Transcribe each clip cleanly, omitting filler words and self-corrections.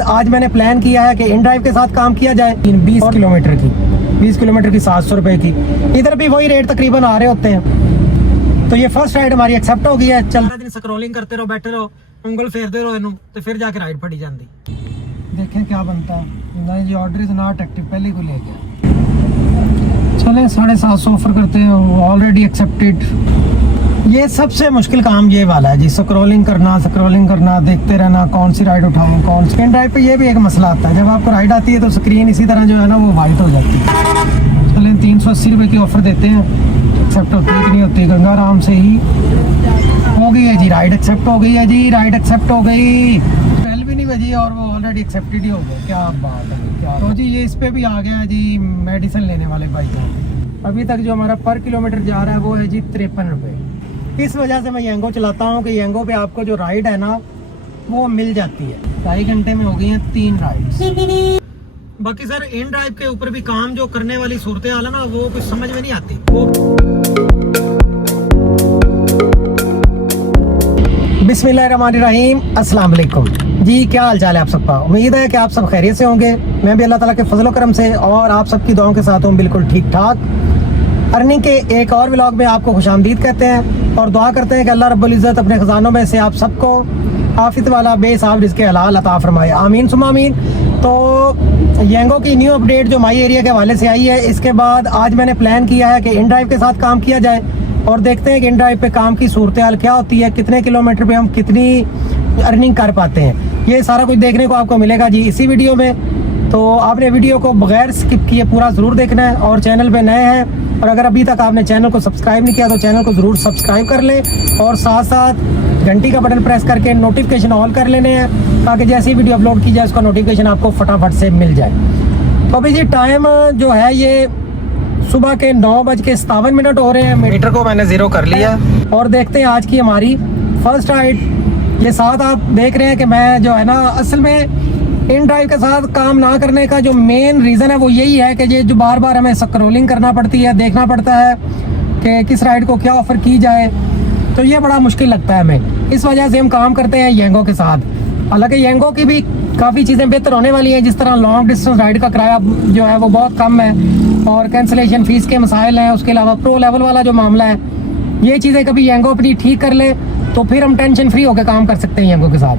आज मैंने प्लान किया है कि इन ड्राइव के साथ काम किया जाए। 20 किलोमीटर की 700 रुपए की। इधर भी वही रेट तकरीबन आ रहे होते हैं। तो ये फर्स्ट राइड हमारी एक्सेप्ट हो गई है। चलते दिन स्क्रॉलिंग करते रहो, बैठे रहो, उंगल फेरते रहो इन्हों, तो फिर जाके राइड फड़ी जाती। देखें क्या बनता है। नहीं जी, ऑर्डर इज नॉट एक्टिव, पहले को ले गया। चलें 750 ऑफर करते हैं, ऑलरेडी एक्सेप्टेड। ये सबसे मुश्किल काम ये वाला है जी, स्क्रॉलिंग करना, देखते रहना कौन सी राइड उठाऊं, कौन सी। इन ड्राइव पे ये भी एक मसला आता है, जब आपको राइड आती है तो स्क्रीन इसी तरह जो है ना वो वाइट हो जाती है। चलें 380 रुपये की ऑफर देते हैं। एक्सेप्ट होती है कि नहीं होती, गंगाराम से ही हो गई है जी राइड, एक्सेप्ट हो गई है जी, राइड एक्सेप्ट हो गई। बेल भी नहीं बजी और वो ऑलरेडी एक्सेप्टेड ही हो गया। क्या बात है, क्या। तो जी ये इस पे भी आ गया है जी मेडिसिन लेने वाले भाई का। अभी तक जो हमारा पर किलोमीटर जा रहा है वो है जी 53 रुपये। इस वजह से मैं येंगो चलाता हूँ कि येंगो पे आपको जो राइड है ना वो मिल जाती है। 2.5 घंटे में हो गई हैं 3 राइड्स। बाकी सर इन ड्राइव के ऊपर भी काम जो करने वाली सूरत हाल है ना वो कुछ समझ में नहीं आती। बिस्मिल्लाहिर्रहमानिर्रहीम, अस्सलाम वालेकुम जी। क्या हाल चाल है आप सबका? उम्मीद है कि आप सब खैरियत से होंगे। मैं भी अल्लाह ताला के फजल करम से और आप सबकी दुआओं के साथ हूँ बिल्कुल ठीक ठाक। अर्निंग के एक और व्लॉग में आपको खुशामदीद कहते हैं और दुआ करते हैं कि अल्लाह रब्बुल इज़्ज़त अपने ख़जानों में से आप सबको आफियत वाला बेसाब रिज़्क़ हलाल अता फरमाए, आमीन सुम्मा आमीन। तो येंगो की न्यू अपडेट जो माई एरिया के हवाले से आई है, इसके बाद आज मैंने प्लान किया है कि इन ड्राइव के साथ काम किया जाए और देखते हैं कि इन ड्राइव पे काम की सूरत हाल क्या होती है, कितने किलोमीटर पे हम कितनी अर्निंग कर पाते हैं। ये सारा कुछ देखने को आपको मिलेगा जी इसी वीडियो में। तो आपने वीडियो को बगैर स्किप किए पूरा ज़रूर देखना है और चैनल पे नए हैं और अगर अभी तक आपने चैनल को सब्सक्राइब नहीं किया तो चैनल को ज़रूर सब्सक्राइब कर लें और साथ साथ घंटी का बटन प्रेस करके नोटिफिकेशन ऑल कर लेने हैं ताकि जैसी वीडियो अपलोड की जाए उसका नोटिफिकेशन आपको फटाफट से मिल जाए। तो अभी जी टाइम जो है ये सुबह के 9:57 हो रहे हैं। मीटर को मैंने ज़ीरो कर लिया और देखते हैं आज की हमारी फर्स्ट राइड। ये साथ आप देख रहे हैं कि मैं जो है ना असल में इन ड्राइव के साथ काम ना करने का जो मेन रीज़न है वो यही है कि ये जो बार बार हमें स्क्रॉलिंग करना पड़ती है, देखना पड़ता है कि किस राइड को क्या ऑफ़र की जाए, तो ये बड़ा मुश्किल लगता है हमें। इस वजह से हम काम करते हैं येंगो के साथ। हालांकि येंगो की भी काफ़ी चीज़ें बेहतर होने वाली हैं, जिस तरह लॉन्ग डिस्टेंस राइड का किराया जो है वो बहुत कम है और कैंसिलेशन फ़ीस के मसाइल हैं। उसके अलावा प्रो लेवल वाला जो मामला है, ये चीज़ें कभी येंगो अपनी ठीक कर ले तो फिर हम टेंशन फ्री होकर काम कर सकते हैं येंगो के साथ।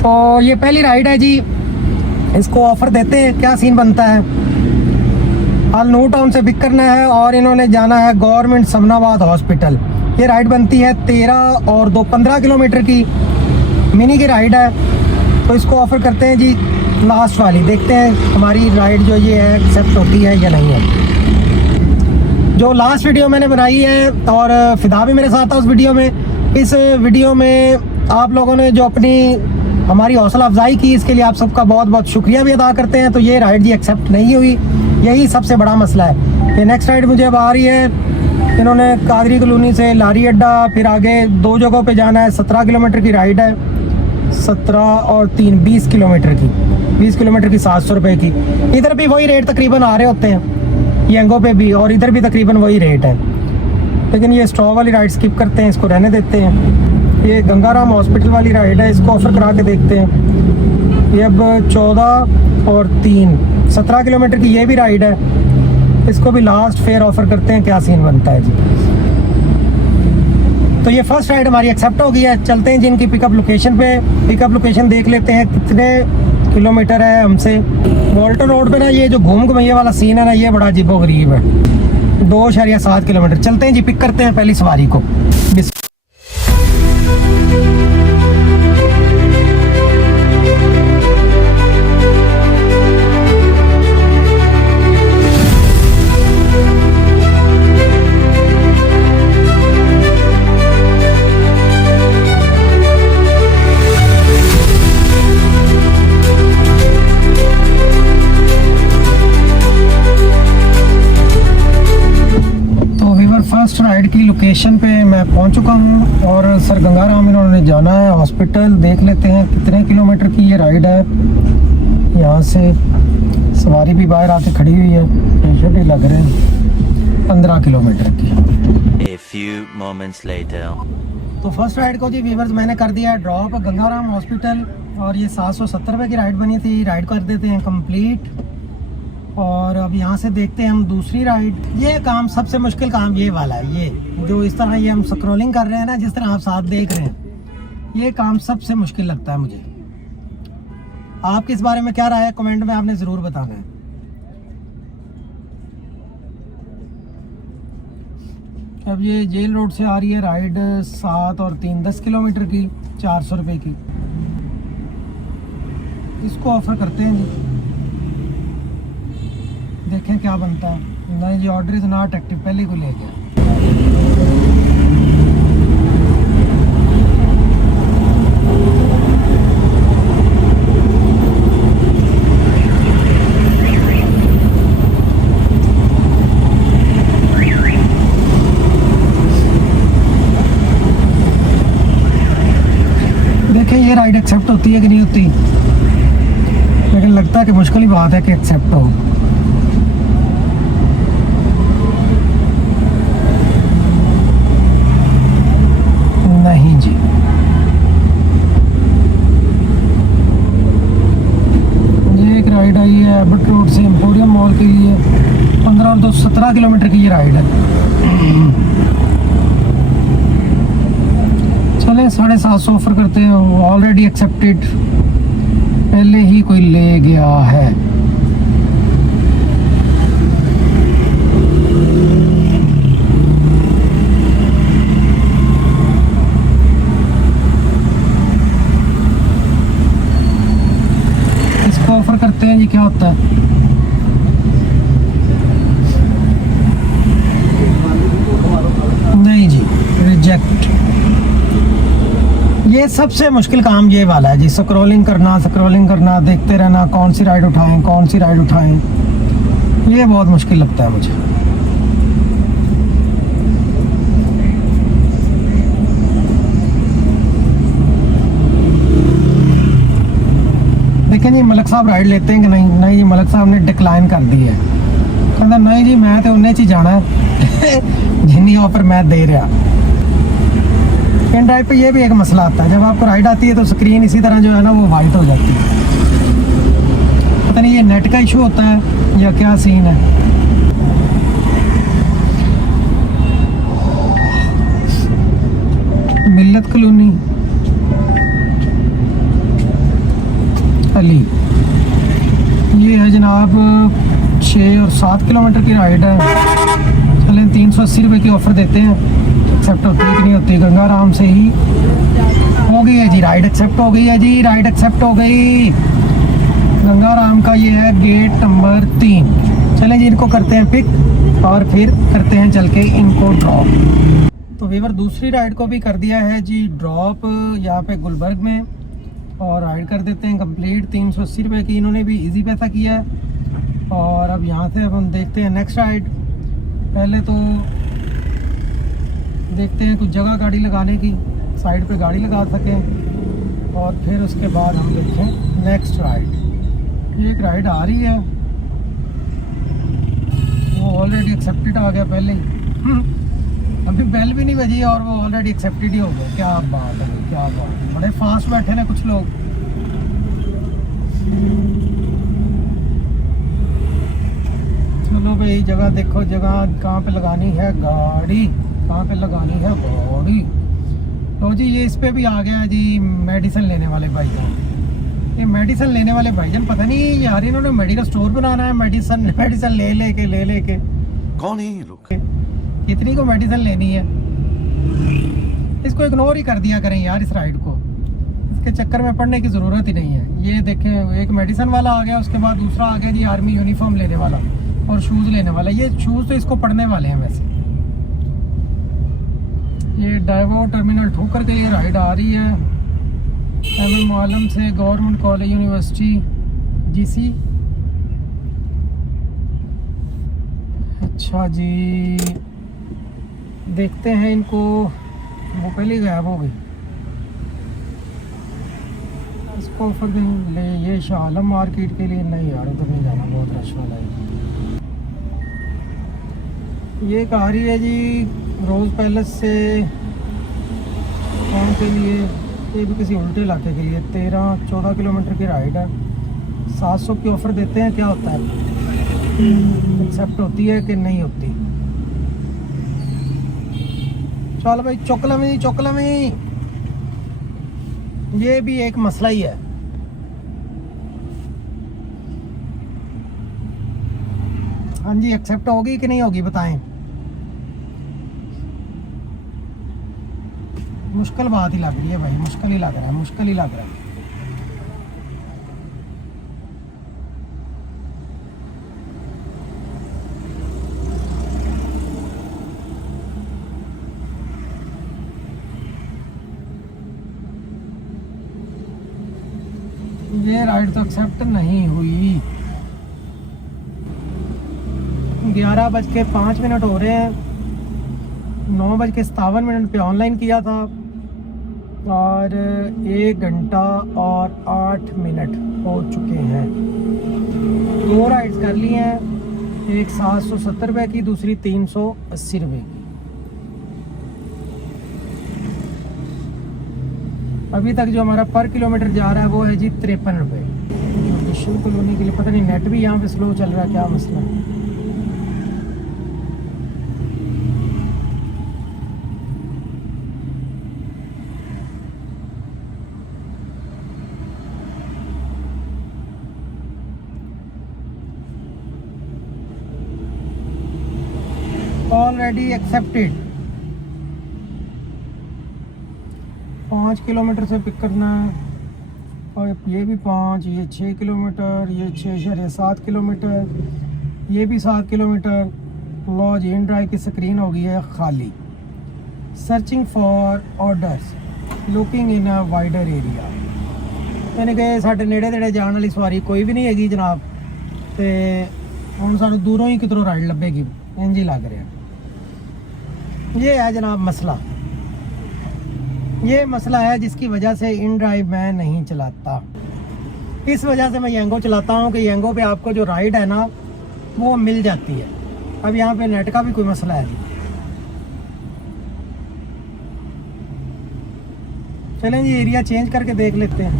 तो ये पहली राइड है जी, इसको ऑफ़र देते हैं। क्या सीन बनता है, अल नूर टाउन से पिक करना है और इन्होंने जाना है गवर्नमेंट समनाबाद हॉस्पिटल। ये राइड बनती है 13 और 2 15 किलोमीटर की मिनी की राइड है। तो इसको ऑफ़र करते हैं जी लास्ट वाली। देखते हैं हमारी राइड जो ये है एक्सेप्ट होती है या नहीं है। जो लास्ट वीडियो मैंने बनाई है और फिदा भी मेरे साथ था उस वीडियो में, इस वीडियो में आप लोगों ने जो अपनी हमारी हौसला अफजाई की, इसके लिए आप सबका बहुत बहुत शुक्रिया भी अदा करते हैं। तो ये राइड जी एक्सेप्ट नहीं हुई, यही सबसे बड़ा मसला है। ये नेक्स्ट राइड मुझे अब आ रही है। इन्होंने कादरी कॉलोनी से लारी अड्डा, फिर आगे 2 जगहों पे जाना है। 17 किलोमीटर की राइड है, 17 और 3 20 किलोमीटर की। 20 किलोमीटर की 700 रुपये की। इधर भी वही रेट तकरीबन आ रहे होते हैं येंगो पे भी, और इधर भी तकरीबन वही रेट है। लेकिन ये स्ट्रॉ वाली राइड स्किप करते हैं, इसको रहने देते हैं। ये गंगाराम हॉस्पिटल वाली राइड है, इसको ऑफ़र करा के देखते हैं। ये अब 14 और 3 17 किलोमीटर की ये भी राइड है, इसको भी लास्ट फेयर ऑफ़र करते हैं। क्या सीन बनता है जी। तो ये फर्स्ट राइड हमारी एक्सेप्ट हो गई है। चलते हैं जिनकी पिकअप लोकेशन पे, पिकअप लोकेशन देख लेते हैं कितने किलोमीटर है हमसे। वॉल्टन रोड पे ना ये जो घूम घुमैया वाला सीन है ना, ये बड़ा अजीबोगरीब है। 2.7 किलोमीटर। चलते हैं जी, पिक करते हैं पहली सवारी को। फर्स्ट राइड की लोकेशन पे मैं पहुंच चुका हूं और सर गंगाराम इन्होंने जाना है हॉस्पिटल। देख लेते हैं कितने किलोमीटर की ये राइड है। यहाँ से सवारी भी बाहर आके खड़ी हुई है, टी-शर्ट ही लग रहे हैं। 15 किलोमीटर की। A few moments later. तो फर्स्ट राइड को जी व्यूअर्स मैंने कर दिया है ड्रॉप गंगाराम हॉस्पिटल, और ये 770 रुपये की राइड बनी थी। राइड कर देते हैं कंप्लीट। और अब यहाँ से देखते हैं हम दूसरी राइड। ये काम सबसे मुश्किल काम ये वाला है, ये जो इस तरह ये हम स्क्रॉलिंग कर रहे हैं ना, जिस तरह आप साथ देख रहे हैं, ये काम सबसे मुश्किल लगता है मुझे। आपके इस बारे में क्या राय है कमेंट में आपने ज़रूर बताना है। अब ये जेल रोड से आ रही है राइड 7 और 3 10 किलोमीटर की 400 रुपये की। इसको ऑफर करते हैं जी, देखें क्या बनता है। नहीं जी, ऑर्डर इज नॉट एक्टिव, पहले को ले गया। देखें ये राइड एक्सेप्ट होती है कि नहीं होती, लेकिन लगता है कि मुश्किल ही बात है कि एक्सेप्ट हो। नहीं जी, ये एक राइड आई है एबट रोड से एम्पोरियम मॉल के लिए, 15 और 2 17 किलोमीटर की ये राइड है। चलें 750 ऑफर करते हैं। ऑलरेडी एक्सेप्टेड, पहले ही कोई ले गया है। इसको ऑफर करते हैं, ये क्या होता है। नहीं जी, रिजेक्ट। ये सबसे मुश्किल काम ये वाला है जी, स्क्रॉलिंग करना, देखते रहना कौन सी राइड उठाएं। ये बहुत मुश्किल लगता है मुझे। देखें जी, मलक साहब राइड लेते हैं कि नहीं। नहीं जी, मलक साहब ने डिक्लाइन कर दी है। कहता नहीं जी, मैं तो उन्हें चीज जाना है जिन्नी ऑफर मैं दे रहा। पेन ड्राइव पे ये भी एक मसला आता है, जब आपको राइड आती है तो स्क्रीन इसी तरह जो है ना वो वाइट हो जाती है। पता नहीं ये नेट का इशू होता है या क्या सीन है। मिल्लत कॉलोनी अली, ये है जनाब 6 और 7 किलोमीटर की राइड है। चलें 380 रुपये की ऑफर देते हैं। एक्सेप्ट होती है कि नहीं होती। गंगाराम से ही हो गई है जी राइड, एक्सेप्ट हो गई है जी, राइड एक्सेप्ट हो गई। गंगाराम का ये है गेट नंबर 3। चलें जी, इनको करते हैं पिक और फिर करते हैं चल के इनको ड्रॉप। तो वीवर दूसरी राइड को भी कर दिया है जी ड्रॉप यहाँ पे गुलबर्ग में, और राइड कर देते हैं कंप्लीट 380 रुपये की। इन्होंने भी इजी पैसा किया है। और अब यहाँ से अब हम देखते हैं नेक्स्ट राइड। पहले तो देखते हैं कुछ जगह गाड़ी लगाने की, साइड पे गाड़ी लगा सकें, और फिर उसके बाद हम देखें नेक्स्ट राइड। ये एक राइड आ रही है, वो ऑलरेडी एक्सेप्टेड आ गया पहले ही। अभी बेल भी नहीं बजी और वो ऑलरेडी एक्सेप्टेड ही हो गया। क्या बात है, क्या बात है, बड़े फास्ट बैठे ना कुछ लोग। चलो भाई, जगह देखो, जगह कहाँ पे लगानी है गाड़ी, कहाँ पे लगानी है गाड़ी। तो जी ये इस पे भी आ गया जी मेडिसिन लेने वाले भाईजान। ये मेडिसिन लेने वाले भाईजान पता नहीं यार, इन्होंने मेडिकल स्टोर बनाना है। मेडिसिन ले लेके कौन है ये लोग, कितनी को मेडिसिन लेनी है। इसको इग्नोर ही कर दिया करें यार, इस राइड को, इसके चक्कर में पड़ने की ज़रूरत ही नहीं है। ये देखें, एक मेडिसिन वाला आ गया, उसके बाद दूसरा आ गया जी आर्मी यूनिफॉर्म लेने वाला और शूज़ लेने वाला। ये शूज़ तो इसको पढ़ने वाले हैं वैसे। ये डाइवो टर्मिनल ठोकर के लिए राइड आ रही है एम आलम से गवर्नमेंट कॉलेज यूनिवर्सिटी जीसी। अच्छा जी, देखते हैं इनको। वो पहले ही गायब हो गई, इसको ऑफर दें ले। ये शाह आलम मार्केट के लिए नहीं यार, उधर नहीं जाना, बहुत रश वाला है। ये एक आ रही है जी रोज़ पैलेस से गाँव के लिए, ये भी किसी उल्टे इलाके के लिए 13-14 किलोमीटर की राइड है। 700 की ऑफ़र देते हैं, क्या होता है, एक्सेप्ट होती है कि नहीं होती। चल भाई चोकला में ये भी एक मसला ही है। हाँ जी, एक्सेप्ट होगी कि नहीं होगी बताएं। मुश्किल बात ही लग रही है भाई, मुश्किल ही लग रहा है, मुश्किल ही लग रहा है। ये राइड तो एक्सेप्ट नहीं हुई। 11:05 हो रहे हैं। 9:57 पे ऑनलाइन किया था और 1 घंटा और 8 मिनट हो चुके हैं। 2 राइड्स कर ली हैं, एक 770 रुपये की, दूसरी 380 रुपये की। अभी तक जो हमारा पर किलोमीटर जा रहा है वो है जी 53 रुपये। मिशन कॉलोनी के लिए पता नहीं नेट भी यहाँ पे स्लो चल रहा है, क्या मसला है। Already accepted. 5 किलोमीटर से पिक करना है, और ये भी 5, ये 6 किलोमीटर, ये 6.7 किलोमीटर, ये भी 7 किलोमीटर। लॉज इन ड्राइव की स्क्रीन हो गई है खाली। Searching for orders, looking in a wider area, यानी कि साढ़े नेड़े नेड़े जाने वाली सवारी कोई भी नहीं हैगी जनाब, तो हम सानू दूरों ही किधरों राइड लभेगी, इंज ही लग रहा है। ये है जनाब मसला, ये मसला है जिसकी वजह से इन ड्राइव मैं नहीं चलाता। इस वजह से मैं येंगो चलाता हूँ कि येंगो पे आपको जो राइड है ना वो मिल जाती है। अब यहाँ पे नेट का भी कोई मसला है। चलें जी, एरिया चेंज करके देख लेते हैं।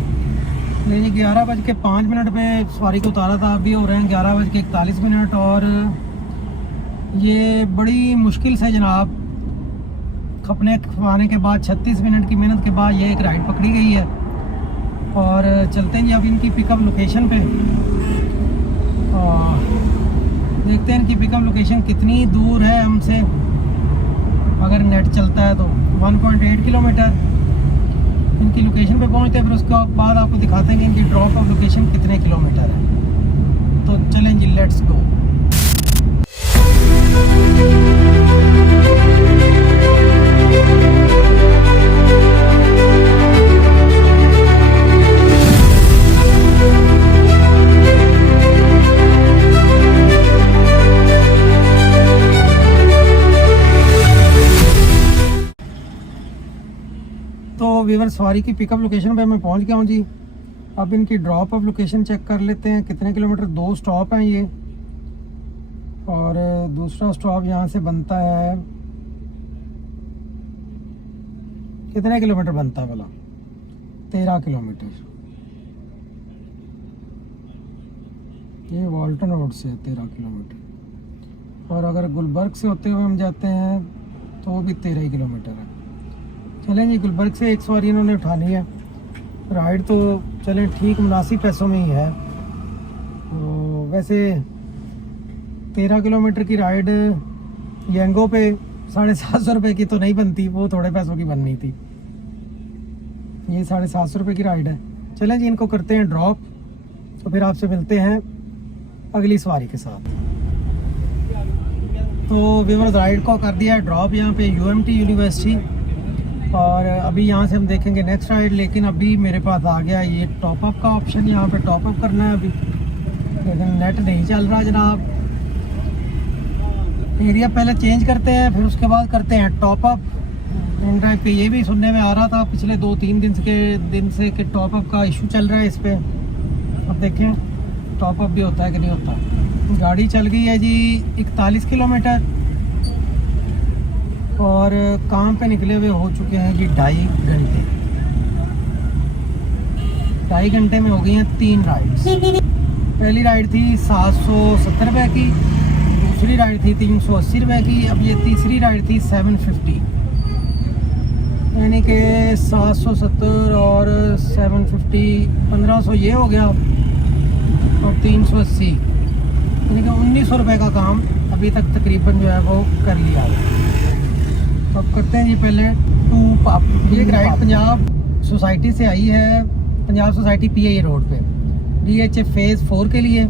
नहीं जी, 11:05 पे सवारी को उतारा था, अभी हो रहे हैं 11:41 और ये बड़ी मुश्किल से जनाब खपने खवाने के बाद 36 मिनट की मेहनत के बाद ये एक राइड पकड़ी गई है। और चलते हैं जी अब इनकी पिकअप लोकेशन पे, और देखते हैं इनकी पिकअप लोकेशन कितनी दूर है हमसे। अगर नेट चलता है तो 1.8 किलोमीटर इनकी लोकेशन पे पहुंचते हैं, फिर उसके बाद आपको दिखाते हैं कि इनकी ड्रॉप ऑफ लोकेशन कितने किलोमीटर है। तो चलें जी, लेट्स गो। तो वीवर सवारी की पिकअप लोकेशन पे मैं पहुंच गया हूं जी। अब इनकी ड्रॉप ऑफ लोकेशन चेक कर लेते हैं कितने किलोमीटर। 2 स्टॉप हैं ये, और दूसरा स्टॉप यहाँ से बनता है, कितने किलोमीटर बनता है भला? 13 किलोमीटर। ये वॉल्टन रोड से 13 किलोमीटर, और अगर गुलबर्ग से होते हुए हम जाते हैं तो भी 13 ही किलोमीटर है। चलें जी, गुलबर्ग से एक सवारी इन्होंने उठानी है। राइड तो चलें ठीक मुनासिब पैसों में ही है। तो वैसे 13 किलोमीटर की राइड येंगो पे 750 रुपये की तो नहीं बनती, वो थोड़े पैसों की बननी थी। ये 750 रुपये की राइड है। चलें जी, इनको करते हैं ड्रॉप, तो फिर आपसे मिलते हैं अगली सवारी के साथ। तो व्यूअर्स, राइड को कर दिया है ड्रॉप यहाँ पे UMT यूनिवर्सिटी, और अभी यहाँ से हम देखेंगे नेक्स्ट राइड। लेकिन अभी मेरे पास आ गया ये टॉपअप का ऑप्शन, यहाँ पे टॉपअप करना है अभी, लेकिन नेट नहीं चल रहा जनाब। एरिया पहले चेंज करते हैं, फिर उसके बाद करते हैं टॉपअप। इन ड्राइव पे ये भी सुनने में आ रहा था पिछले 2-3 दिन से कि टॉपअप का इशू चल रहा है इस पर। अब देखें टॉपअप भी होता है कि नहीं होता। गाड़ी चल गई है जी 41 किलोमीटर, और काम पे निकले हुए हो चुके हैं जी 2.5 घंटे। 2.5 घंटे में हो गई हैं 3 राइड्स। पहली राइड थी 770 रुपये की, दूसरी राइड थी 380 रुपये की, अब ये तीसरी राइड थी 750, यानी कि 770 और 750 1500 ये हो गया और 380 यानी कि 1900 रुपये का काम अभी तक तकरीबन जो है वो कर लिया है। तो अब करते हैं जी पहले ये एक राइड पंजाब सोसाइटी से आई है, पंजाब सोसाइटी PIA रोड पे DHA फेज़ 4 के लिए,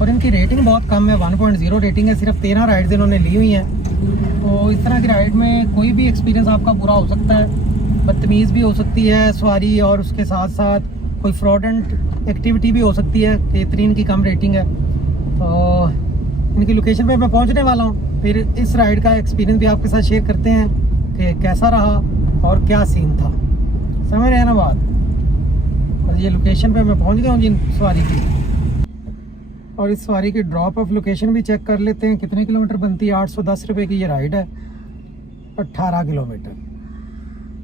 और इनकी रेटिंग बहुत कम है, 1.0 रेटिंग है, सिर्फ 13 राइड्स इन्होंने ली हुई हैं। तो इस तरह की राइड में कोई भी एक्सपीरियंस आपका बुरा हो सकता है, बदतमीज़ भी हो सकती है सवारी, और उसके साथ साथ कोई फ्रॉडेंट एक्टिविटी भी हो सकती है कि इतनी इनकी कम रेटिंग है। तो इनकी लोकेशन पे मैं पहुंचने वाला हूं, फिर इस राइड का एक्सपीरियंस भी आपके साथ शेयर करते हैं कि कैसा रहा और क्या सीन था, समझ रहे हैं ना बात। और ये लोकेशन पे मैं पहुंच गया हूँ जिन सवारी की, और इस सवारी की ड्रॉप ऑफ लोकेशन भी चेक कर लेते हैं कितने किलोमीटर बनती है। 810 रुपये की ये राइड है, 18 किलोमीटर।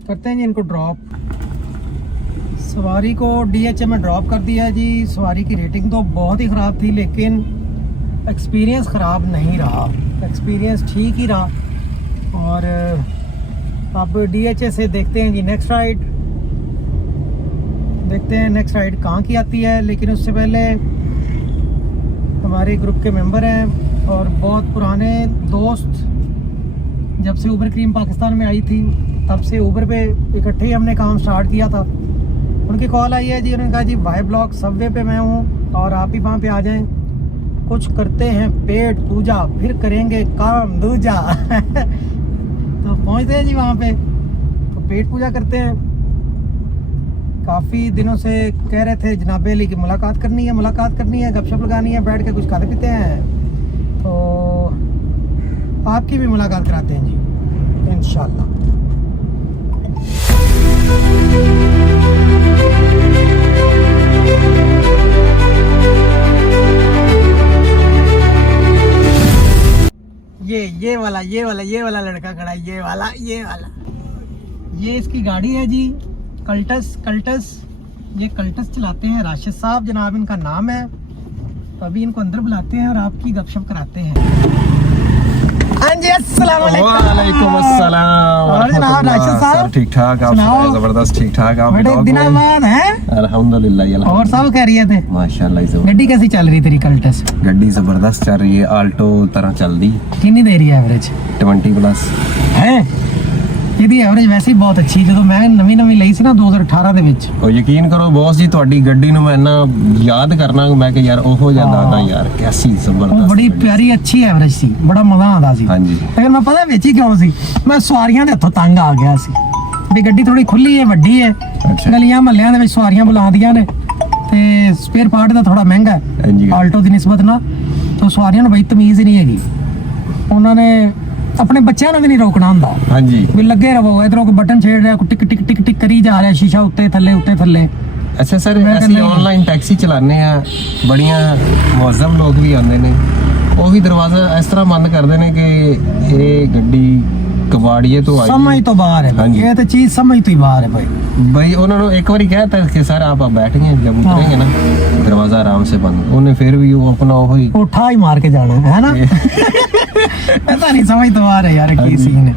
करते हैं जी इनको ड्रॉप। सवारी को DHA में ड्रॉप कर दिया जी। सवारी की रेटिंग तो बहुत ही ख़राब थी, लेकिन एक्सपीरियंस ख़राब नहीं रहा, एक्सपीरियंस ठीक ही रहा। और अब DHA से देखते हैं जी नेक्स्ट राइड, देखते हैं नेक्स्ट राइड कहाँ की आती है। लेकिन उससे पहले हमारे ग्रुप के मेंबर हैं और बहुत पुराने दोस्त, जब से उबर क्रीम पाकिस्तान में आई थी तब से उबर पे इकट्ठे ही हमने काम स्टार्ट किया था। उनकी कॉल आई है जी, उन्होंने कहा जी वाई ब्लॉक सबवे पे मैं हूँ और आप ही वहाँ पे आ जाएं, कुछ करते हैं पेट पूजा, फिर करेंगे काम दूजा। तो पहुँचते हैं जी वहाँ पे, तो पेट पूजा करते हैं। काफ़ी दिनों से कह रहे थे जनाब अली की मुलाकात करनी है, गपशप लगानी है, बैठ के कुछ खाते पीते हैं, तो आपकी भी मुलाकात कराते हैं जी इंशाल्लाह। ये वाला लड़का खड़ा है, ये वाला ये इसकी गाड़ी है जी, कल्टस। ये कल्टस चलाते हैं राशिद साहब, जनाब इनका नाम है। तो अभी इनको अंदर बुलाते हैं और आपकी गपशप कराते हैं। हाँ जी, अस्सलाम वालेकुम। और जनाब राशिद साहब ठीक ठाक, आप सुनाओ? जबरदस्त ठीक ठाक। आप बड़े दिनों बाद हैं? अल्हम्दुलिल्लाह। और सब खैरियत है? माशाल्लाह। गड्डी कैसी चल रही तेरी कल्टस? गड्डी जबरदस्त चल रही है, आल्टो तरह चल दी। कितनी दे रही है एवरेज? 20+ है। ਇਹਦੀ ਐਵਰੇਜ ਵੈਸੇ ਹੀ ਬਹੁਤ ਅੱਛੀ, ਜਦੋਂ ਮੈਂ ਨਵੀਂ ਲਈ ਸੀ ਨਾ 2018 ਦੇ ਵਿੱਚ। ਉਹ ਯਕੀਨ ਕਰੋ ਬੌਸ ਜੀ, ਤੁਹਾਡੀ ਗੱਡੀ ਨੂੰ ਮੈਂ ਇੰਨਾ ਯਾਦ ਕਰਨਾ ਮੈਂ ਕਿ ਯਾਰ ਉਹੋ ਜਿਹਾ ਦਾਦਾ ਯਾਰ ਕੈਸੀ ਜ਼ਬਰਦਸਤ। ਉਹ ਬੜੀ ਪਿਆਰੀ ਅੱਛੀ ਐਵਰੇਜ ਸੀ, ਬੜਾ ਮਜ਼ਾ ਆਉਂਦਾ ਸੀ। ਹਾਂਜੀ। ਲੇਕਿਨ ਮੈਂ ਪਤਾ ਵਿੱਚ ਹੀ ਕਿਉਂ ਸੀ, ਮੈਂ ਸਵਾਰੀਆਂ ਦੇ ਹੱਥੋਂ ਤੰਗ ਆ ਗਿਆ ਸੀ ਵੀ ਗੱਡੀ ਥੋੜੀ ਖੁੱਲੀ ਹੈ, ਵੱਡੀ ਹੈ, ਗਲੀਆਂ ਮਹੱਲਿਆਂ ਦੇ ਵਿੱਚ ਸਵਾਰੀਆਂ ਬੁਲਾਉਂਦੀਆਂ ਨੇ ਤੇ ਸਪੇਅਰ ਪਾਰਟ ਦਾ ਥੋੜਾ ਮਹਿੰਗਾ ਹੈ ਆਲਟੋ ਦੀ ਨਿਸਬਤ ਨਾਲ। ਤਾਂ ਸਵਾਰੀਆਂ ਨੂੰ ਬਈ ਤਮੀਜ਼ ਹੀ ਨਹੀਂ ਹੈਗੀ, ਉਹਨਾਂ ਨੇ अपने बच्चों ने भी नहीं रोकना होंदा। हाँ जी, भी लगे रहो, इधरों को बटन छेड़ रहा, टिक टिक टिक टिक करी जा रहा, शीशा उत्ते थल्ले। अच्छा सर, ਅਸੀਂ ऑनलाइन टैक्सी चलाने ਆ, बड़ियां मुअज़्ज़म लोग भी आंदे ने, ਉਹ ਵੀ ਦਰਵਾਜ਼ਾ ਇਸ ਤਰ੍ਹਾਂ ਬੰਦ ਕਰਦੇ ਨੇ ਕਿ ਇਹ ਗੱਡੀ ਕਬਾੜੀਏ ਤੋਂ ਆਈ, ਸਮਝ ਤੋਂ ਬਾਹਰ ਹੈ। ਇਹ ਤਾਂ ਚੀਜ਼ ਸਮਝ ਤੋਂ ਹੀ ਬਾਹਰ ਹੈ भाई। ਉਹਨਾਂ ਨੂੰ ਇੱਕ ਵਾਰੀ ਕਹਿਤਾ कि सर आप बैठेंगे, जब उतरेंगे ना दरवाजा आराम से बंद। उन्हें फिर भी वो अपना वही उठा ही मार के जाना है ना। पता नहीं समझ तो आ रहा यार की सीन है।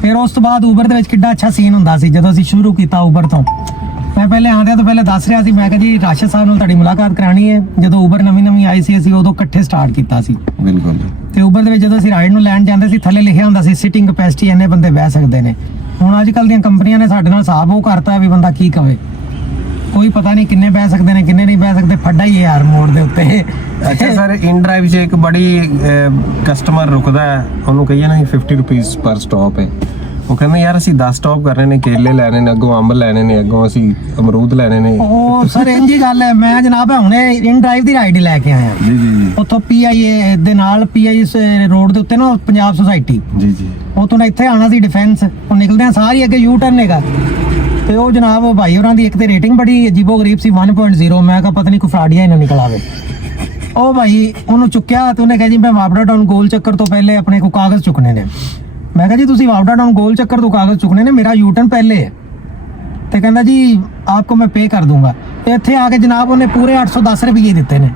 फिर उस तो बाद उबर ਦੇ ਵਿੱਚ ਕਿੱਡਾ ਅੱਛਾ ਸੀਨ ਹੁੰਦਾ ਸੀ ਜਦੋਂ ਅਸੀਂ ਸ਼ੁਰੂ ਕੀਤਾ ਉਬਰ ਤੋਂ। ਮੈਂ ਪਹਿਲੇ ਆਂਦਿਆਂ ਤੋਂ ਪਹਿਲੇ ਦੱਸ ਰਿਹਾ ਸੀ, ਮੈਂ ਕਿਹਾ ਜੀ ਰਾਸ਼ਦ ਸਾਹਿਬ ਨਾਲ ਤੁਹਾਡੀ ਮੁਲਾਕਾਤ ਕਰਾਣੀ ਹੈ। ਜਦੋਂ ਉਬਰ ਨਵੀਂ ਆਈ ਸੀ ਅਸੀਂ ਉਦੋਂ ਇਕੱਠੇ ਸਟਾਰਟ ਕੀਤਾ ਸੀ। ਬਿਲਕੁਲ। ਤੇ ਉਬਰ ਦੇ ਵਿੱਚ ਜਦੋਂ ਅਸੀਂ ਰਾਈਡ ਨੂੰ ਲੈਣ ਜਾਂਦੇ ਸੀ ਥੱਲੇ ਲਿਖਿਆ ਹੁੰਦਾ ਸੀ ਸਿਟਿੰਗ ਕਪੈਸਿਟੀ ਇੰਨੇ ਬੰਦੇ ਬਹਿ ਸਕਦੇ ਨੇ। ਹੁਣ ਅੱਜ ਕੱਲ੍ਹ ਦੀਆਂ ਕੰਪਨੀਆਂ ਨੇ ਸਾਡੇ ਨਾਲ ਹਿਸਾਬ ਉਹ ਕਰਤਾ ਵੀ ਬੰਦਾ ਕੀ ਕਵੇ, ਕੋਈ ਪਤਾ ਨਹੀਂ ਕਿੰਨੇ ਬਹਿ ਸਕਦੇ ਨੇ ਕਿੰਨੇ ਨਹੀਂ ਬਹਿ ਸਕਦੇ, ਫੱਡਾ ਹੀ ਹੈ ਯਾਰ ਮੋੜ ਦੇ ਉੱਤੇ। ਅੱਛਾ ਸਰ, ਇਨ ਡਰਾਈਵ 'ਚ ਇੱਕ ਬੜੀ ਕਸਟਮਰ ਰੁਕਦਾ ਹੈ, ਉਹਨੂੰ ਕਹੀਏ ਨਾ 50 ਰੁਪੀਸ ਪਰ ਸਟਾਪ ਹੈ। ਉਹ ਕਹਿੰਦੇ ਯਾਰ ਅਸੀਂ 10 ਸਟਾਪ ਕਰਨੇ ਨੇ, ਕੇਲੇ ਲੈਣੇ ਨੇ, ਅੱਗੋਂ ਅੰਬ ਲੈਣੇ ਨੇ, ਅੱਗੋਂ ਅਸੀਂ ਅਮਰੂਦ ਲੈਣੇ ਨੇ। ਉਹ ਸਰ ਇੰਝ ਹੀ ਗੱਲ ਹੈ। ਮੈਂ ਜਨਾਬ ਹੁਣੇ ਇਨ ਡਰਾਈਵ ਦੀ ਰਾਈਡ ਹੀ ਲੈ ਕੇ ਆਇਆ ਜੀ। ਉੱਥੋਂ PIA ਦੇ ਨਾਲ PIA ਰੋਡ ਦੇ ਉੱਤੇ ਨਾ ਪੰਜਾਬ ਸੁਸਾਇਟੀ ਜੀ ਉੱਥੋਂ ਇੱਥੇ ਆਉਣਾ ਸੀ ਡਿਫੈਂਸ। ਉਹ ਨਿਕਲਦੇ ਆ ਸਾਰੀ ਅੱਗੇ ਯੂ ਟਰਨ ਹੈਗਾ, ਤੇ ਉਹ ਜਨਾਬ ਉਹ ਭਾਈ ਹੋਰਾਂ ਦੀ ਇੱਕ ਤੇ ਰੇਟਿੰਗ ਬੜੀ ਅਜੀਬੋ ਗਰੀਬ ਸੀ 1.0। ਮੈਂ ਕਿਹਾ ਪਤਾ ਨਹੀਂ ਕੋਈ ਫਰਾਡੀਆ ਹੀ ਨਾ ਨਿਕਲ ਆਵੇ। ਉਹ ਭਾਈ ਉਹਨੂੰ ਚੁੱਕਿਆ ਤੇ ਉਹਨੇ ਕਿਹਾ ਜੀ ਮੈਂ ਵਾਪੜਾ ਟਾਊਨ ਗੋਲ ਚੱਕਰ ਤੋਂ ਪਹਿਲੇ ਆਪਣੇ ਕੋ ਕਾਗਜ਼ ਚੁੱਕਣੇ ਨੇ। मैं कहा जी ਤੁਸੀਂ ਵਾਪਡਾ ਡਾਊਨ ਗੋਲ ਚੱਕਰ ਤੋਂ ਕਾਗਜ਼ ਚੁੱਕਣੇ ਨੇ ਮੇਰਾ ਯੂ ਟਰਨ ਪਹਿਲੇ ਹੈ ਤੇ ਕਹਿੰਦਾ ਜੀ आपको मैं पे कर दूंगा ਤੇ ਇੱਥੇ ਆ ਕੇ ਜਨਾਬ ਉਹਨੇ ਪੂਰੇ 810 ਰੁਪਏ ਦਿੱਤੇ ਨੇ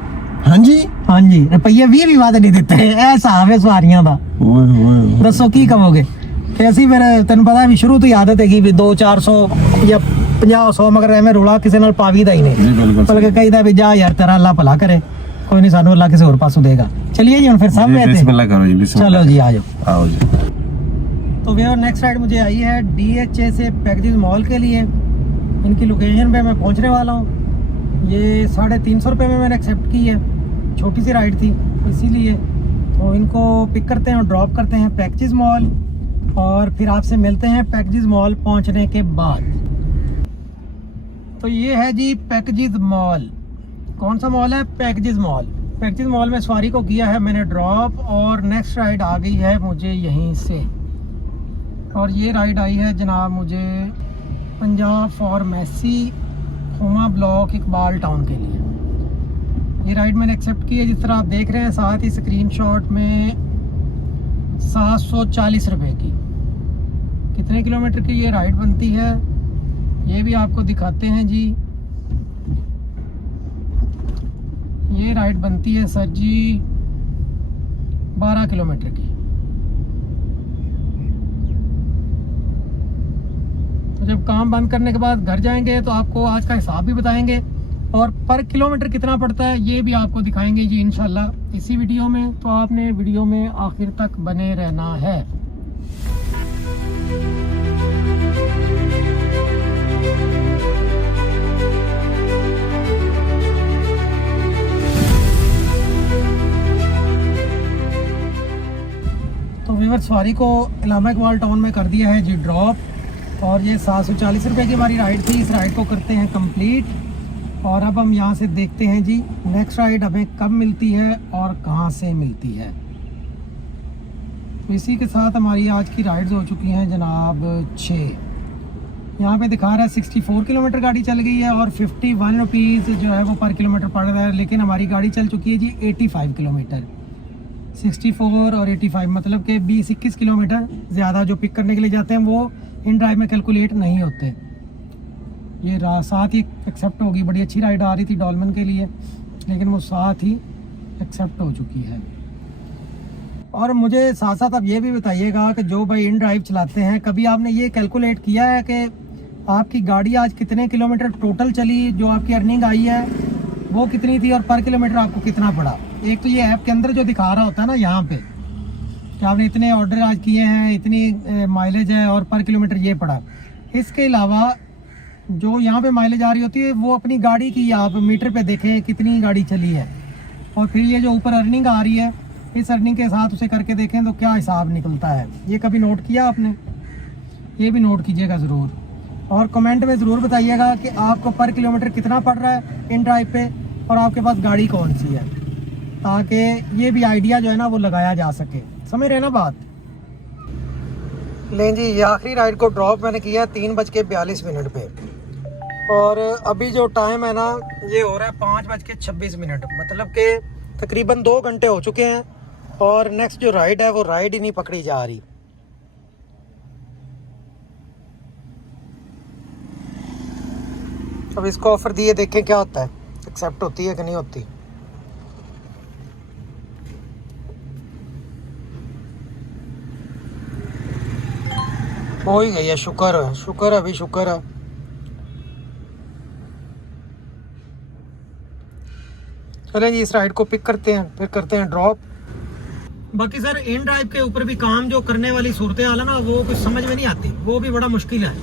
ਹਾਂਜੀ ਹਾਂਜੀ ਰੁਪਈਏ 20 ਵੀ ਵਾਦ ਨਹੀਂ ਦਿੱਤੇ ਇਹ ਹਿਸਾਬ ਹੈ ਸਵਾਰੀਆਂ ਦਾ ਓਏ ਓਏ ਦੱਸੋ ਕੀ ਕਹੋਗੇ ਤੇ ਅਸੀਂ ਫਿਰ ਤੈਨੂੰ ਪਤਾ ਵੀ ਸ਼ੁਰੂ ਤੋਂ ਹੀ ਆਦਤ ਹੈਗੀ ਵੀ 200-400 ਜਾਂ 50-100 ਮਗਰ ਐਵੇਂ ਰੋਲਾ ਕਿਸੇ ਨਾਲ ਪਾਵੀ ਦਾ ਹੀ ਨਹੀਂ ਜੀ ਬਿਲਕੁਲ ਬਲਕਿ ਕਹੀਦਾ ਵੀ ਜਾ ਯਾਰ ਤੇਰਾ ਅੱਲਾ ਭਲਾ ਕਰੇ ਕੋਈ ਨਹੀਂ ਸਾਨੂੰ ਅੱਲਾ ਕਿਸੇ ਹੋਰ ਪਾਸੋਂ ਦੇਗਾ ਚलिए जी फिर सब में बिस्मिल्लाह करो जी बिस्मिल्लाह चलो जी आ जाओ आओ जी तो भैया नेक्स्ट राइड मुझे आई है DHA से पैकेजेस मॉल के लिए इनकी लोकेशन पे मैं पहुंचने वाला हूं ये 350 रुपये में मैंने एक्सेप्ट की है छोटी सी राइड थी इसीलिए तो इनको पिक करते हैं और ड्रॉप करते हैं पैकेजेस मॉल और फिर आपसे मिलते हैं पैकेजेस मॉल पहुंचने के बाद तो ये है जी पैकेजेस मॉल कौन सा मॉल है पैकेजेस मॉल में सवारी को किया है मैंने ड्रॉप और नेक्स्ट राइड आ गई है मुझे यहीं से और ये राइड आई है जनाब मुझे Punjab pharmacy Huma block Iqbal town के लिए ये राइड मैंने एक्सेप्ट की है जिस तरह आप देख रहे हैं साथ ही स्क्रीनशॉट में 740 रुपये की कितने किलोमीटर की ये राइड बनती है ये भी आपको दिखाते हैं जी ये राइड बनती है सर जी 12 किलोमीटर की तो जब काम बंद करने के बाद घर जाएंगे तो आपको आज का हिसाब भी बताएंगे और पर किलोमीटर कितना पड़ता है ये भी आपको दिखाएंगे जी इंशाल्लाह इसी वीडियो में तो आपने वीडियो में आखिर तक बने रहना है तो व्यूअर सवारी को इलामा इकबाल टाउन में कर दिया है जी ड्रॉप और ये 740 रुपये की हमारी राइड थी इस राइड को करते हैं कंप्लीट और अब हम यहाँ से देखते हैं जी नेक्स्ट राइड हमें कब मिलती है और कहाँ से मिलती है तो इसी के साथ हमारी आज की राइड्स हो चुकी हैं जनाब 6 यहाँ पे दिखा रहा है 64 किलोमीटर गाड़ी चल गई है और 51 रुपीज़ जो है वो पर किलोमीटर पड़ रहा है लेकिन हमारी गाड़ी चल चुकी है जी 85 किलोमीटर 64 और 85 मतलब कि 20-21 किलोमीटर ज़्यादा जो पिक करने के लिए जाते हैं वो इन ड्राइव में कैलकुलेट नहीं होते ये साथ ही एक्सेप्ट होगी बड़ी अच्छी राइड आ रही थी डॉल्मेन के लिए लेकिन वो साथ ही एक्सेप्ट हो चुकी है और मुझे साथ साथ आप ये भी बताइएगा कि जो भाई इन ड्राइव चलाते हैं कभी आपने ये कैलकुलेट किया है कि आपकी गाड़ी आज कितने किलोमीटर टोटल चली जो आपकी अर्निंग आई है वो कितनी थी और पर किलोमीटर आपको कितना पड़ा एक तो ये ऐप के अंदर जो दिखा रहा होता है ना यहाँ पे कि आपने इतने ऑर्डर आज किए हैं इतनी माइलेज है और पर किलोमीटर ये पड़ा इसके अलावा जो यहाँ पे माइलेज आ रही होती है वो अपनी गाड़ी की आप मीटर पे देखें कितनी गाड़ी चली है और फिर ये जो ऊपर अर्निंग आ रही है इस अर्निंग के साथ उसे करके देखें तो क्या हिसाब निकलता है ये कभी नोट किया आपने ये भी नोट कीजिएगा ज़रूर और कमेंट में ज़रूर बताइएगा कि आपको पर किलोमीटर कितना पड़ रहा है इन ड्राइव पे और आपके पास गाड़ी कौन सी है ताकि ये भी आइडिया जो है ना वो लगाया जा सके समझ रहे ना बात लें जी ये आखिरी राइड को ड्रॉप मैंने किया 3:42 पे और अभी जो टाइम है ना ये हो रहा है 5:26 मतलब कि तकरीबन 2 घंटे हो चुके हैं और नेक्स्ट जो राइड है वो राइड ही नहीं पकड़ी जा रही अब इसको ऑफर दिए देखें क्या होता है एक्सेप्ट होती है कि नहीं होती हो ही गई है शुक्र है अभी शुक्र है चलें जी इस राइड को पिक करते हैं फिर करते हैं ड्रॉप बाकी सर इन ड्राइव के ऊपर भी काम जो करने वाली सूरत हाल है ना वो कुछ समझ में नहीं आती वो भी बड़ा मुश्किल है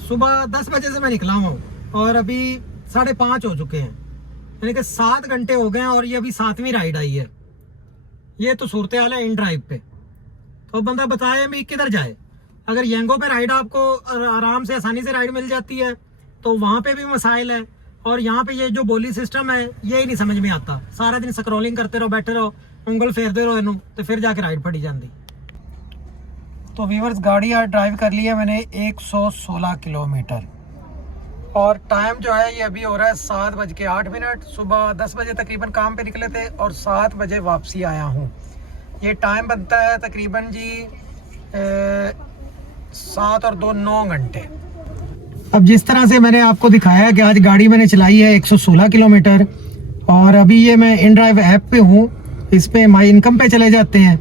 सुबह 10 बजे से मैं निकला हूँ और अभी 5:30 हो चुके हैं यानी कि 7 घंटे हो गए हैं और ये अभी 7वीं राइड आई है ये तो सूरत हाल है इन ड्राइव पे तो बंदा बताए भी किधर जाए अगर यंगो पे राइड आपको आराम से आसानी से राइड मिल जाती है तो वहाँ पे भी मसाइल है और यहाँ पे ये जो बोली सिस्टम है ये ही नहीं समझ में आता सारा दिन स्क्रॉलिंग करते रहो बैठे रहो उंगल फेरते रहो इनू तो फिर जाके राइड फड़ी जाती तो व्यूअर्स गाड़ी आज ड्राइव कर ली है मैंने 116 किलोमीटर और टाइम जो है ये अभी हो रहा है 7:08 सुबह 10 बजे तकरीबन काम पे निकले थे और 7 बजे वापसी आया हूँ ये टाइम बनता है तकरीबन जी 7 और 2 9 घंटे। अब जिस तरह से मैंने आपको दिखाया कि आज गाड़ी मैंने चलाई है 116 किलोमीटर, और अभी ये मैं इन ड्राइव ऐप पे हूँ, इस पे माई इनकम पे चले जाते हैं।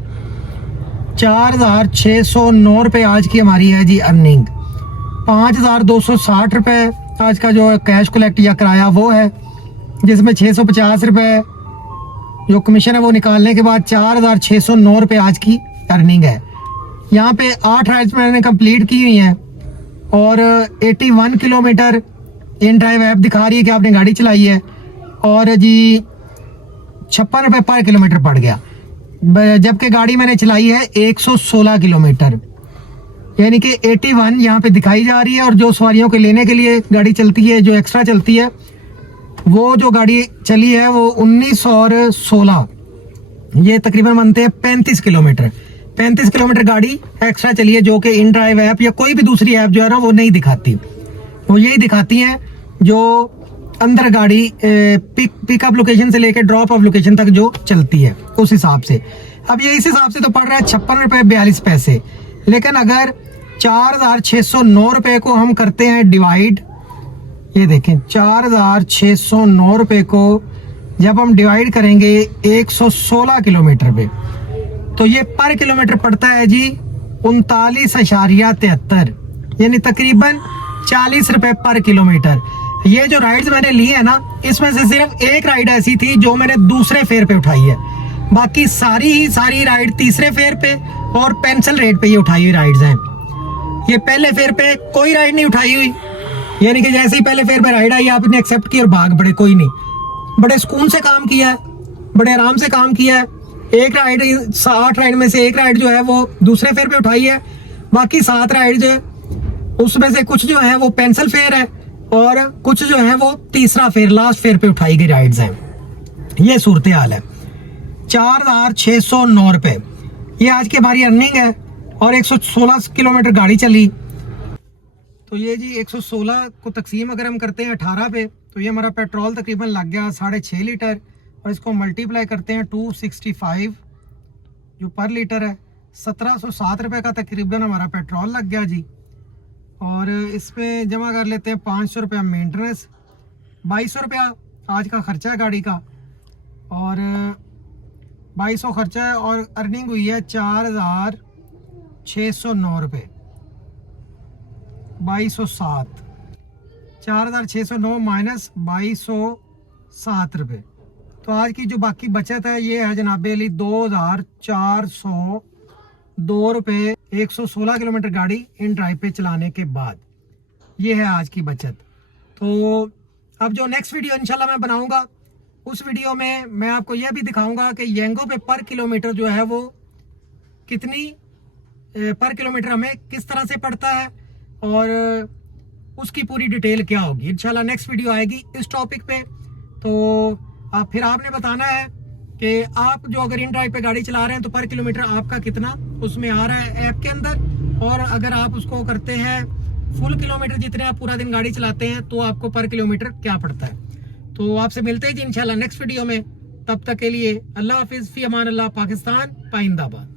4,609 रुपये आज की हमारी है जी अर्निंग। 5,260 रुपये आज का जो कैश कलेक्ट या किराया वो है, जिसमें 650 रुपये जो कमीशन है वो निकालने के बाद 4,609 रुपये आज की अर्निंग है। यहाँ पे 8 राइड्स मैंने कंप्लीट की हुई हैं और 81 किलोमीटर इन ड्राइव ऐप दिखा रही है कि आपने गाड़ी चलाई है, और जी 56 रुपये पर किलोमीटर पड़ गया, जबकि गाड़ी मैंने चलाई है 116 किलोमीटर, यानी कि 81 यहाँ पे दिखाई जा रही है। और जो सवारियों के लेने के लिए गाड़ी चलती है, जो एक्स्ट्रा चलती है, वो जो गाड़ी चली है वो 19 और 16, ये तकरीबन बनते हैं 35 किलोमीटर। 35 किलोमीटर गाड़ी एक्स्ट्रा चली है, जो कि इन ड्राइव ऐप या कोई भी दूसरी ऐप जो है ना वो नहीं दिखाती। वो यही दिखाती हैं जो अंदर गाड़ी पिकअप लोकेशन से लेकर ड्रॉप ऑफ लोकेशन तक जो चलती है उस हिसाब से। अब ये इस हिसाब से तो पड़ रहा है 56 रुपये 42 पैसे, लेकिन अगर 4,609 रुपये को हम करते हैं डिवाइड, ये देखें 4,609 रुपये को जब हम डिवाइड करेंगे 116 किलोमीटर पे, तो ये पर किलोमीटर पड़ता है जी 39.73, यानी तकरीबन 40 रुपए पर किलोमीटर। ये जो राइड्स मैंने ली है ना, इसमें से सिर्फ एक राइड ऐसी थी जो मैंने दूसरे फेयर पे उठाई है, बाकी सारी राइड तीसरे फेयर पे और पेंसिल रेट पे ये उठाई हुई राइड्स हैं। ये पहले फेयर पे कोई राइड नहीं उठाई हुई, यानी कि जैसे ही पहले फेयर पे राइड आई आपने एक्सेप्ट की और भाग पड़े, कोई नहीं। बड़े सुकून से काम किया है, बड़े आराम से काम किया है। एक राइड 8 राइड में से एक राइड जो है वो दूसरे फेयर पे उठाई है, बाकी 7 राइड जो है उसमें से कुछ जो है वो पेंसिल फेयर है और कुछ जो है वो तीसरा फेयर लास्ट फेयर पे उठाई गई राइड्स हैं। ये सूरत हाल है। 4,609 रुपये ये आज की हमारी अर्निंग है और 116 किलोमीटर गाड़ी चली। तो ये जी 116 को तकसीम अगर हम करते हैं 18 पे, तो ये हमारा पेट्रोल तकरीबन लग गया 6.5 लीटर, और इसको मल्टीप्लाई करते हैं 265 जो पर लीटर है, 1707 रुपये का तकरीबन हमारा पेट्रोल लग गया जी। और इसमें जमा कर लेते हैं 500 रुपया मेंटेनेंस, 2200 रुपया आज का खर्चा है गाड़ी का, और 2200 खर्चा है, और अर्निंग हुई है 4,609 रुपये 2207, 4,609 माइनस 2207 रुपये। तो आज की जो बाकी बचत है ये है जनाबे अली 2,402 रुपये 116 किलोमीटर गाड़ी इन ड्राइव पे चलाने के बाद। ये है आज की बचत। तो अब जो नेक्स्ट वीडियो इंशाल्लाह मैं बनाऊंगा, उस वीडियो में मैं आपको यह भी दिखाऊंगा कि येंगो पे पर किलोमीटर जो है वो कितनी पर किलोमीटर हमें किस तरह से पड़ता है, और उसकी पूरी डिटेल क्या होगी। इंशाल्लाह नेक्स्ट वीडियो आएगी इस टॉपिक पे। तो फिर आपने बताना है कि आप जो अगर इन ड्राइव पे गाड़ी चला रहे हैं तो पर किलोमीटर आपका कितना उसमें आ रहा है ऐप के अंदर, और अगर आप उसको करते हैं फुल किलोमीटर जितने आप पूरा दिन गाड़ी चलाते हैं तो आपको पर किलोमीटर क्या पड़ता है। तो आपसे मिलते हैं जी इंशाल्लाह नेक्स्ट वीडियो में। तब तक के लिए अल्लाह हाफिज़, फी अमान अल्लाह, पाकिस्तान पाइंदाबाद।